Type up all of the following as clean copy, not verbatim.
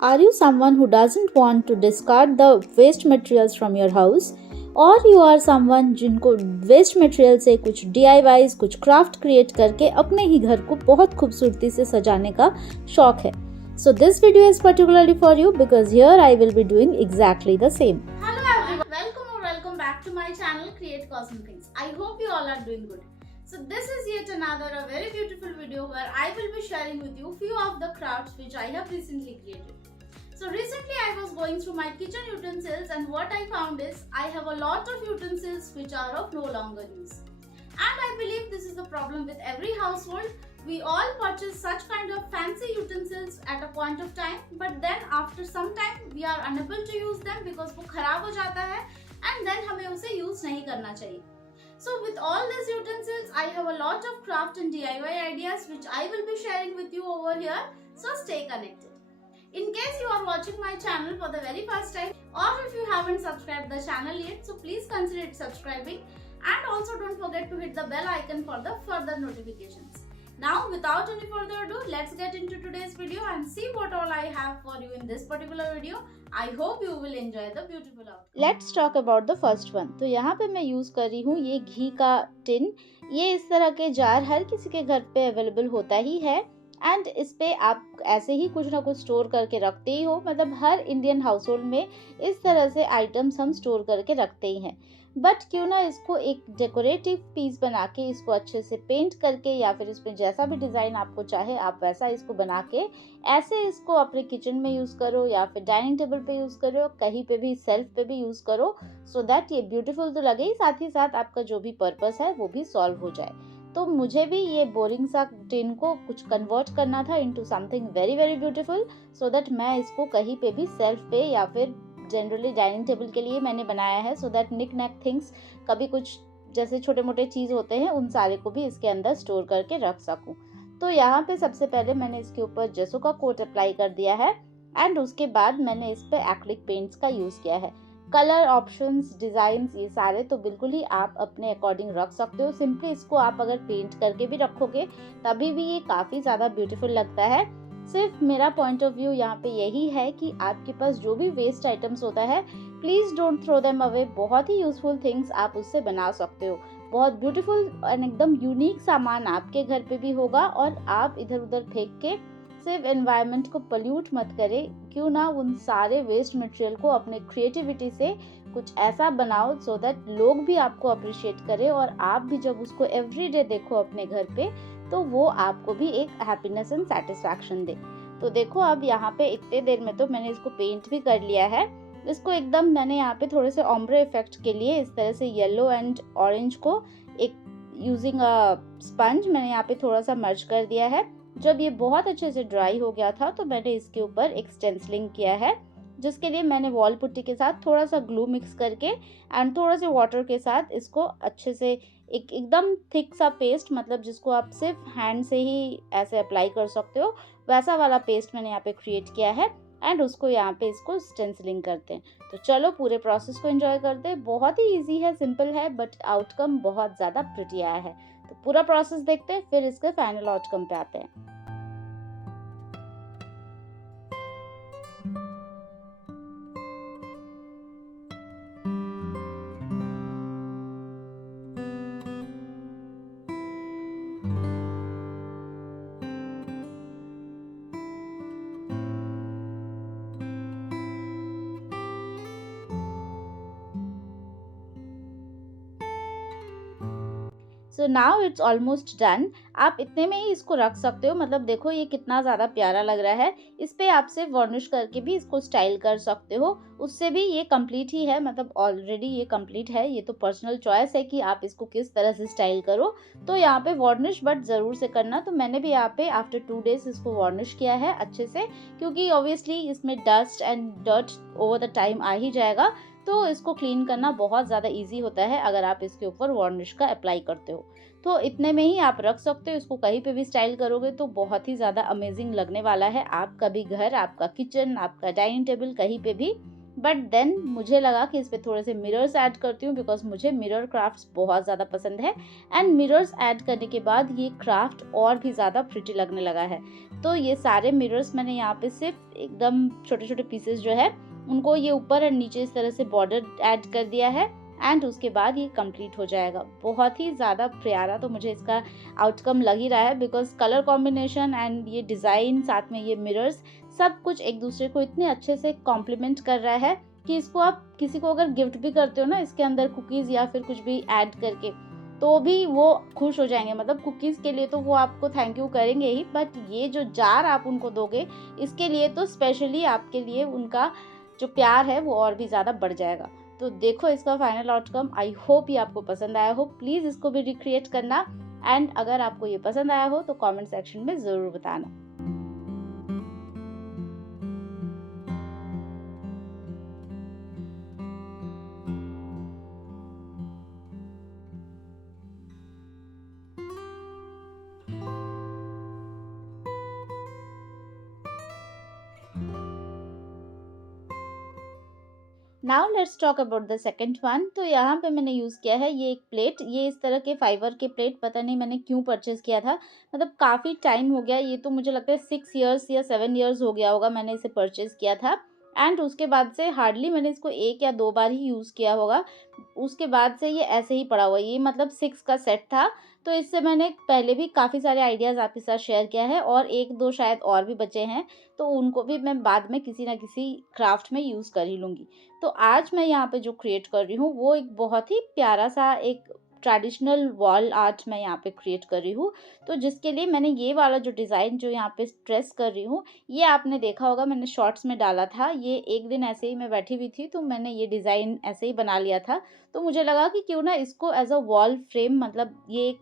Are you someone who doesn't want to discard the waste materials from your house? और you are someone जिनको waste material से कुछ DIYs, कुछ craft create करके अपने ही घर को बहुत खूबसूरती से सजाने का शौक है. So this video is particularly for you because here I will be doing exactly the same. Hello everyone, welcome back to my channel Create Cosmic Things. I hope you all are doing good. So this is yet another a very beautiful video where I will be sharing with you few of the crafts which I have recently created. So recently I was going through my kitchen utensils and what I found is I have a lot of utensils which are of no longer use. And I believe this is the problem with every household. We all purchase such kind of fancy utensils at a point of time, but then after some time we are unable to use them because वो खराब हो जाता है and then हमें उसे use नहीं करना चाहिए. So with all these utensils, I have a lot of craft and DIY ideas which I will be sharing with you over here. So stay connected. In case you are watching my channel for the very first time or if you haven't subscribed the channel yet, so please consider subscribing and also don't forget to hit the bell icon for the further notifications. Now without any further ado, let's get into today's video and see what all I have for you in this particular video. I hope you will enjoy the beautiful outcome. Let's talk about the first one. तो यहाँ पे मैं use कर रही हूँ ये घी का tin. ये इस तरह के जार हर किसी के घर पे अवेलेबल होता ही है एंड इस पे आप ऐसे ही कुछ ना कुछ स्टोर करके रखते ही हो. मतलब हर इंडियन हाउस होल्ड में इस तरह से आइटम्स हम स्टोर करके रखते ही हैं. बट क्यों ना इसको एक डेकोरेटिव पीस बना के इसको अच्छे से पेंट करके या फिर इसमें जैसा भी डिज़ाइन आपको चाहे आप वैसा इसको बना के ऐसे इसको अपने किचन में यूज़ करो या फिर डाइनिंग टेबल पे यूज़ करो, कहीं पे भी सेल्फ पे भी यूज़ करो, सो दैट ये ब्यूटीफुल तो लगे ही साथ आपका जो भी पर्पस है वो भी सॉल्व हो जाए. तो मुझे भी ये बोरिंग सा टिन को कुछ कन्वर्ट करना था into something very very beautiful, so that मैं इसको कहीं पे भी सेल्फ पे या फिर जनरली डाइनिंग टेबल के लिए मैंने बनाया है, so that knick knack things कभी कुछ जैसे छोटे मोटे चीज़ होते हैं उन सारे को भी इसके अंदर स्टोर करके रख सकूं. तो यहाँ पे सबसे पहले मैंने इसके ऊपर जेसो का कोट अप्लाई कर दिया है एंड उसके बाद मैंने इस पे एक्रिलिक पेंट्स का यूज़ किया है. कलर ऑप्शंस, डिज़ाइंस ये सारे तो बिल्कुल ही आप अपने अकॉर्डिंग रख सकते हो. सिंपली इसको आप अगर पेंट करके भी रखोगे तभी भी ये काफ़ी ज़्यादा ब्यूटीफुल लगता है. सिर्फ मेरा पॉइंट ऑफ व्यू यहाँ पे यही है कि आपके पास जो भी वेस्ट आइटम्स होता है please don't throw them away. बहुत ही यूजफुल थिंग्स आप उससे बना सकते हो. बहुत ब्यूटीफुल एंड एकदम यूनिक सामान आपके घर पे भी होगा और आप इधर उधर फेंक के सिर्फ एनवायरनमेंट को पोल्यूट मत करें. क्यों ना उन सारे वेस्ट मटेरियल को अपने क्रिएटिविटी से कुछ ऐसा बनाओ सो दैट लोग भी आपको अप्रिशिएट करें और आप भी जब उसको एवरीडे देखो अपने घर पे तो वो आपको भी एक हैप्पीनेस एंड सेटिस्फैक्शन दे. तो देखो अब यहाँ पे इतने देर में तो मैंने इसको पेंट भी कर लिया है. इसको एकदम मैंने यहाँ पे थोड़े से ओम्ब्रे इफेक्ट के लिए इस तरह से येलो एंड ऑरेंज को एक यूजिंग अ स्पंज मैंने यहाँ पे थोड़ा सा मर्ज कर दिया है. जब ये बहुत अच्छे से ड्राई हो गया था तो मैंने इसके ऊपर एक स्टेंसिलिंग किया है जिसके लिए मैंने वॉल पुट्टी के साथ थोड़ा सा ग्लू मिक्स करके एंड थोड़ा से वाटर के साथ इसको अच्छे से एकदम थिक सा पेस्ट, मतलब जिसको आप सिर्फ हैंड से ही ऐसे अप्लाई कर सकते हो वैसा वाला पेस्ट मैंने यहाँ पे क्रिएट किया है एंड उसको यहाँ पे इसको स्टेंसिलिंग करते हैं. तो चलो पूरे प्रोसेस को एंजॉय करते हैं. बहुत ही इजी है, सिंपल है बट आउटकम बहुत ज़्यादा प्रिटी आया है. तो पूरा प्रोसेस देखते हैं फिर इसके फाइनल आउटकम पे आते हैं. So now it's almost done. आप इतने में ही इसको रख सकते हो. मतलब देखो ये कितना ज़्यादा प्यारा लग रहा है. इस पे आप सिर्फ वार्निश करके भी इसको स्टाइल कर सकते हो, उससे भी ये कंप्लीट ही है. मतलब ऑलरेडी ये कंप्लीट है. ये तो पर्सनल चॉइस है कि आप इसको किस तरह से स्टाइल करो. तो यहाँ पे वार्निश बट ज़रूर से करना. तो मैंने भी यहाँ पे आफ्टर 2 days इसको वार्निश किया है अच्छे से, क्योंकि ऑब्वियसली इसमें dust and dirt over the time आ ही जाएगा. तो इसको क्लीन करना बहुत ज़्यादा इजी होता है अगर आप इसके ऊपर वार्निश का अप्लाई करते हो. तो इतने में ही आप रख सकते हो. इसको कहीं पे भी स्टाइल करोगे तो बहुत ही ज़्यादा अमेजिंग लगने वाला है. आपका भी घर, आपका किचन, आपका डाइनिंग टेबल, कहीं पे भी बट देन मुझे लगा कि इस पर थोड़े से मिरर्स ऐड करती हूँ बिकॉज मुझे मिरर क्राफ्ट्स बहुत ज़्यादा पसंद है एंड मिरर्स ऐड करने के बाद ये क्राफ्ट और भी ज़्यादा प्रिटी लगने लगा है. तो ये सारे मिरर्स मैंने यहाँ पे सिर्फ एकदम छोटे छोटे पीसेस जो है उनको ये ऊपर और नीचे इस तरह से बॉर्डर ऐड कर दिया है एंड उसके बाद ये कंप्लीट हो जाएगा। बहुत ही ज़्यादा प्यारा तो मुझे इसका आउटकम लग ही रहा है, बिकॉज कलर कॉम्बिनेशन एंड ये डिज़ाइन साथ में ये मिरर्स सब कुछ एक दूसरे को इतने अच्छे से कॉम्प्लीमेंट कर रहा है कि इसको आप किसी को अगर गिफ्ट भी करते हो ना, इसके अंदर कुकीज़ या फिर कुछ भी ऐड करके, तो भी वो खुश हो जाएंगे। मतलब कुकीज़ के लिए तो वो आपको थैंक यू करेंगे ही, बट ये जो जार आप उनको दोगे इसके लिए तो स्पेशली आपके लिए उनका जो प्यार है वो और भी ज़्यादा बढ़ जाएगा। तो देखो इसका फाइनल आउटकम। आई होप ये आपको पसंद आया हो। प्लीज़ इसको भी रिक्रिएट करना एंड अगर आपको ये पसंद आया हो तो कमेंट सेक्शन में ज़रूर बताना। Now let's talk about the second one. तो यहाँ पे मैंने यूज़ किया है ये एक प्लेट। ये इस तरह के फाइबर के प्लेट, पता नहीं मैंने क्यों परचेज़ किया था, मतलब काफ़ी टाइम हो गया। ये तो मुझे लगता है 6 इयर्स या 7 इयर्स हो गया होगा मैंने इसे परचेज़ किया था एंड उसके बाद से हार्डली मैंने इसको 1 या 2 बार ही यूज़ किया होगा। उसके बाद से ये ऐसे ही पड़ा हुआ है। ये मतलब 6 का सेट था, तो इससे मैंने पहले भी काफ़ी सारे आइडियाज़ आपके साथ शेयर किया है और 1-2 शायद और भी बचे हैं, तो उनको भी मैं बाद में किसी न किसी क्राफ्ट में यूज़ कर ही लूँगी। तो आज मैं यहाँ पे जो क्रिएट कर रही हूँ वो एक बहुत ही प्यारा सा एक ट्रेडिशनल वॉल आर्ट मैं यहाँ पे क्रिएट कर रही हूँ। तो जिसके लिए मैंने ये वाला जो डिज़ाइन जो यहाँ पे ट्रेस कर रही हूँ, ये आपने देखा होगा, मैंने शॉर्ट्स में डाला था। ये एक दिन ऐसे ही मैं बैठी हुई थी तो मैंने ये डिज़ाइन ऐसे ही बना लिया था। तो मुझे लगा कि क्यों ना इसको एज अ वॉल फ्रेम, मतलब ये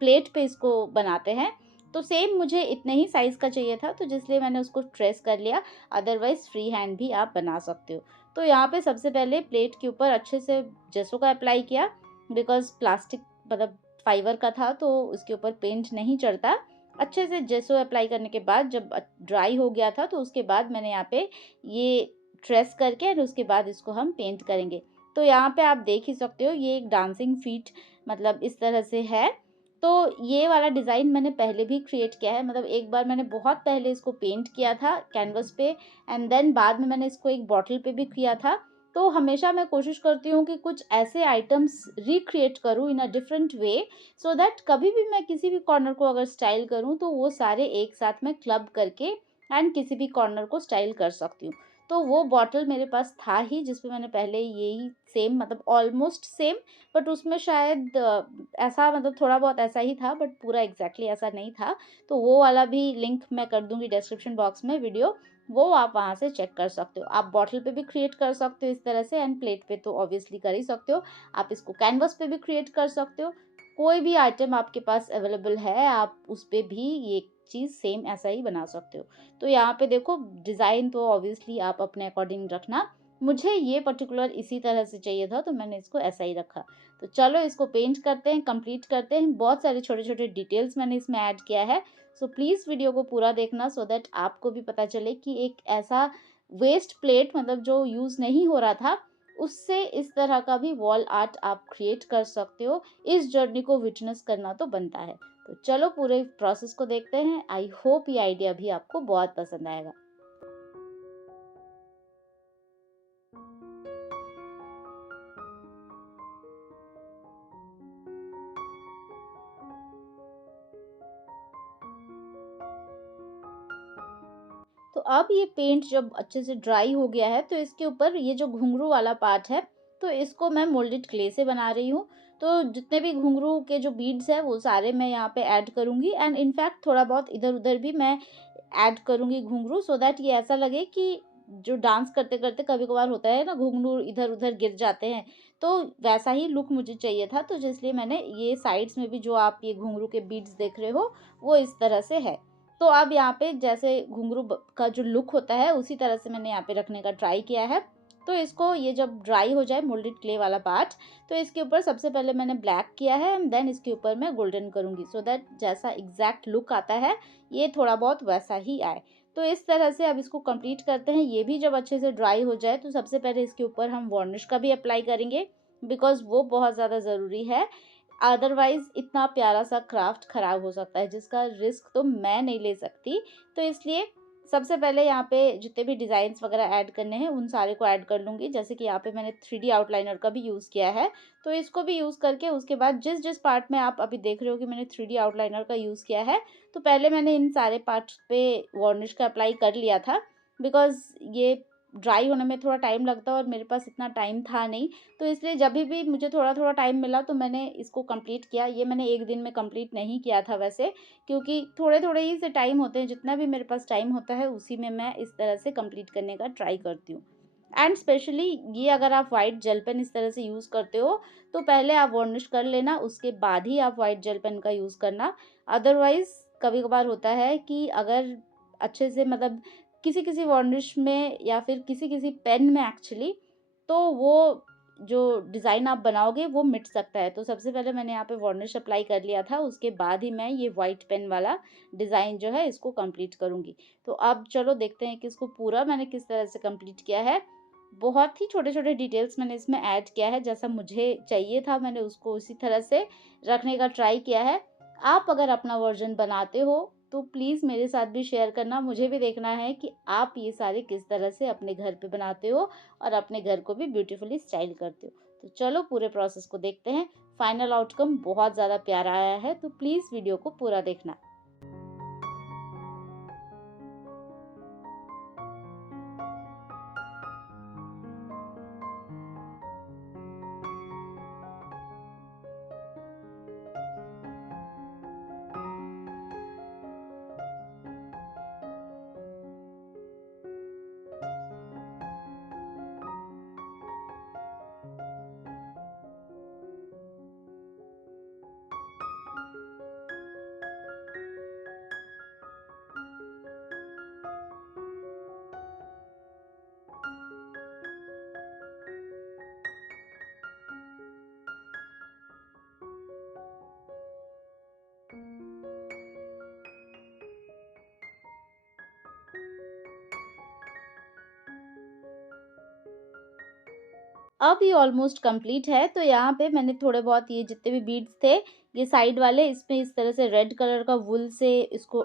प्लेट पे इसको बनाते हैं। तो सेम मुझे इतने ही साइज़ का चाहिए था, तो जिसलिए मैंने उसको ट्रेस कर लिया। अदरवाइज़ फ्री हैंड भी आप बना सकते हो। तो यहाँ पे सबसे पहले प्लेट के ऊपर अच्छे से जेसो का अप्लाई किया, बिकॉज़ प्लास्टिक मतलब फाइबर का था तो उसके ऊपर पेंट नहीं चढ़ता। अच्छे से जेसो अप्लाई करने के बाद जब ड्राई हो गया था तो उसके बाद मैंने यहाँ पे ये ट्रेस करके और उसके बाद इसको हम पेंट करेंगे। तो यहाँ पे आप देख ही सकते हो ये एक डांसिंग फीट मतलब इस तरह से है। तो ये वाला डिज़ाइन मैंने पहले भी क्रिएट किया है, मतलब एक बार मैंने बहुत पहले इसको पेंट किया था कैनवस पे एंड देन बाद में मैंने इसको एक बॉटल पे भी किया था। तो हमेशा मैं कोशिश करती हूँ कि कुछ ऐसे आइटम्स रिक्रिएट करूँ इन a different way, so that कभी भी मैं किसी भी कॉर्नर को अगर स्टाइल करूँ तो वो सारे एक साथ में क्लब करके एंड किसी भी कॉर्नर को स्टाइल कर सकती हूँ। तो वो बॉटल मेरे पास था ही जिसपे मैंने पहले यही सेम मतलब ऑलमोस्ट सेम, बट उसमें शायद ऐसा मतलब थोड़ा बहुत ऐसा ही था बट पूरा एग्जैक्टली ऐसा नहीं था। तो वो वाला भी लिंक मैं कर दूंगी डिस्क्रिप्शन बॉक्स में वीडियो, वो आप वहाँ से चेक कर सकते हो। आप बॉटल पे भी क्रिएट कर सकते हो इस तरह से एंड प्लेट पे तो ऑब्वियसली कर ही सकते हो। आप इसको कैनवस पे भी क्रिएट कर सकते हो। कोई भी आइटम आपके पास अवेलेबल है आप उस पे भी ये चीज़ सेम ऐसा ही बना सकते हो। तो यहाँ पे देखो डिज़ाइन तो ऑब्वियसली आप अपने अकॉर्डिंग रखना। मुझे ये पर्टिकुलर इसी तरह से चाहिए था तो मैंने इसको ऐसा ही रखा। तो चलो इसको पेंट करते हैं, कंप्लीट करते हैं। बहुत सारे छोटे-छोटे डिटेल्स मैंने इसमें ऐड किया है। सो प्लीज़ वीडियो को पूरा देखना सो दैट आपको भी पता चले कि एक ऐसा वेस्ट प्लेट मतलब जो यूज़ नहीं हो रहा था, उससे इस तरह का भी वॉल आर्ट आप क्रिएट कर सकते हो। इस जर्नी को विटनेस करना तो बनता है। तो चलो पूरे प्रोसेस को देखते हैं। आई होप ये आइडिया भी आपको बहुत पसंद आएगा। तो अब ये पेंट जब अच्छे से ड्राई हो गया है तो इसके ऊपर ये जो घुंघरू वाला पार्ट है तो इसको मैं मोल्डेड क्ले से बना रही हूँ। तो जितने भी घुंघरू के जो बीड्स हैं वो सारे मैं यहाँ पे ऐड करूँगी एंड इनफैक्ट थोड़ा बहुत इधर उधर भी मैं ऐड करूँगी घुंघरू, सो दैट ये ऐसा लगे कि जो डांस करते करते कभी कभार होता है ना घुंघरू इधर उधर गिर जाते हैं, तो वैसा ही लुक मुझे चाहिए था। तो इसलिए मैंने ये साइड्स में भी जो आप ये घुंघरू के बीड्स देख रहे हो वो इस तरह से है। तो अब यहाँ पे जैसे घुंघरू का जो लुक होता है उसी तरह से मैंने यहाँ पे रखने का ट्राई किया है। तो इसको ये जब ड्राई हो जाए मोल्डेड क्ले वाला पार्ट, तो इसके ऊपर सबसे पहले मैंने ब्लैक किया है एंड देन इसके ऊपर मैं गोल्डन करूँगी सो दैट जैसा एग्जैक्ट लुक आता है ये थोड़ा बहुत वैसा ही आए। तो इस तरह से अब इसको कंप्लीट करते हैं। ये भी जब अच्छे से ड्राई हो जाए तो सबसे पहले इसके ऊपर हम वार्निश का भी अप्लाई करेंगे, बिकॉज वो बहुत ज़्यादा ज़रूरी है। अदरवाइज़ इतना प्यारा सा क्राफ्ट ख़राब हो सकता है, जिसका रिस्क तो मैं नहीं ले सकती। तो इसलिए सबसे पहले यहाँ पे जितने भी डिज़ाइंस वगैरह ऐड करने हैं, उन सारे को ऐड कर लूँगी। जैसे कि यहाँ पे मैंने 3D आउटलाइनर का भी यूज़ किया है, तो इसको भी यूज़ करके उसके बाद जिस-जिस पार्ट में आप अभी देख रहे हो कि मैंने 3D आउटलाइनर का यूज़ किया है, तो पहले मैंने इन सारे पार्ट्स पे वार्निश का अप्लाई कर लिया था, बिकॉज़ ये ड्राई होने में थोड़ा टाइम लगता है और मेरे पास इतना टाइम था नहीं। तो इसलिए जभी भी मुझे थोड़ा-थोड़ा टाइम मिला तो मैंने इसको कंप्लीट किया। ये मैंने 1 दिन में कंप्लीट नहीं किया था वैसे, क्योंकि थोड़े-थोड़े ही से टाइम होते हैं, जितना भी मेरे पास टाइम होता है उसी में मैं इस तरह से कंप्लीट करने का ट्राई करती हूँ। एंड स्पेशली ये अगर आप व्हाइट जेल पेन इस तरह से यूज़ करते हो, तो पहले आप वार्निश कर लेना, उसके बाद ही आप व्हाइट जेल पेन का यूज़ करना। अदरवाइज़ कभी-कभार होता है कि अगर अच्छे से मतलब किसी-किसी वार्निश में या फिर किसी-किसी पेन में एक्चुअली, तो वो जो डिज़ाइन आप बनाओगे वो मिट सकता है। तो सबसे पहले मैंने यहाँ पे वार्निश अप्लाई कर लिया था, उसके बाद ही मैं ये व्हाइट पेन वाला डिज़ाइन जो है इसको कंप्लीट करूँगी। तो अब चलो देखते हैं कि इसको पूरा मैंने किस तरह से कंप्लीट किया है। बहुत ही छोटे-छोटे डिटेल्स मैंने इसमें ऐड किया है, जैसा मुझे चाहिए था मैंने उसको उसी तरह से रखने का ट्राई किया है। आप अगर अपना वर्ज़न बनाते हो, तो प्लीज़ मेरे साथ भी शेयर करना, मुझे भी देखना है कि आप ये सारे किस तरह से अपने घर पे बनाते हो और अपने घर को भी ब्यूटीफुली स्टाइल करते हो। तो चलो पूरे प्रोसेस को देखते हैं। फाइनल आउटकम बहुत ज़्यादा प्यारा आया है, तो प्लीज़ वीडियो को पूरा देखना। अब ये ऑलमोस्ट कंप्लीट है, तो यहाँ पे मैंने थोड़े बहुत ये जितने भी बीड्स थे, ये साइड वाले इसमें इस तरह से रेड कलर का वूल से इसको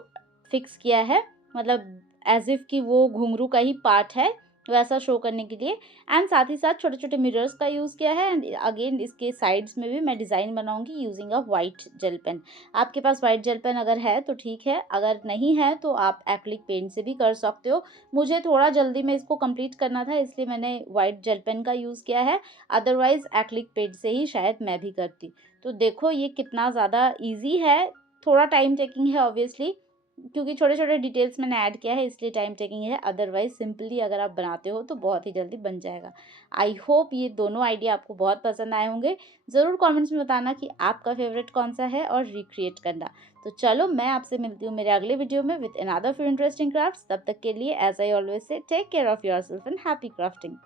फिक्स किया है। मतलब एज़ इफ कि वो घुंघरू का ही पार्ट है, वैसा शो करने के लिए। एंड साथ ही साथ छोटे-छोटे मिरर्स का यूज़ किया है, एंड अगेन इसके साइड्स में भी मैं डिज़ाइन बनाऊँगी using a white gel pen. आपके पास व्हाइट जेल पेन अगर है तो ठीक है, अगर नहीं है तो आप एक्रिलिक पेंट से भी कर सकते हो। मुझे थोड़ा जल्दी में इसको कंप्लीट करना था, इसलिए मैंने व्हाइट जेल पेन का यूज़ किया है, अदरवाइज़ एक्रिलिक पेंट से ही शायद मैं भी करती। तो देखो ये कितना ज़्यादा ईज़ी है, थोड़ा टाइम टेकिंग है ऑब्वियसली, क्योंकि छोटे-छोटे डिटेल्स मैंने ऐड किया है इसलिए टाइम टेकिंग है, अदरवाइज़ सिंपली अगर आप बनाते हो तो बहुत ही जल्दी बन जाएगा। आई होप ये दोनों आइडिया आपको बहुत पसंद आए होंगे। ज़रूर कमेंट्स में बताना कि आपका फ़ेवरेट कौन-सा है और रिक्रिएट करना। तो चलो मैं आपसे मिलती हूँ मेरे अगले वीडियो में with another few interesting crafts. तब तक के लिए as I always say take care of yourself and happy crafting.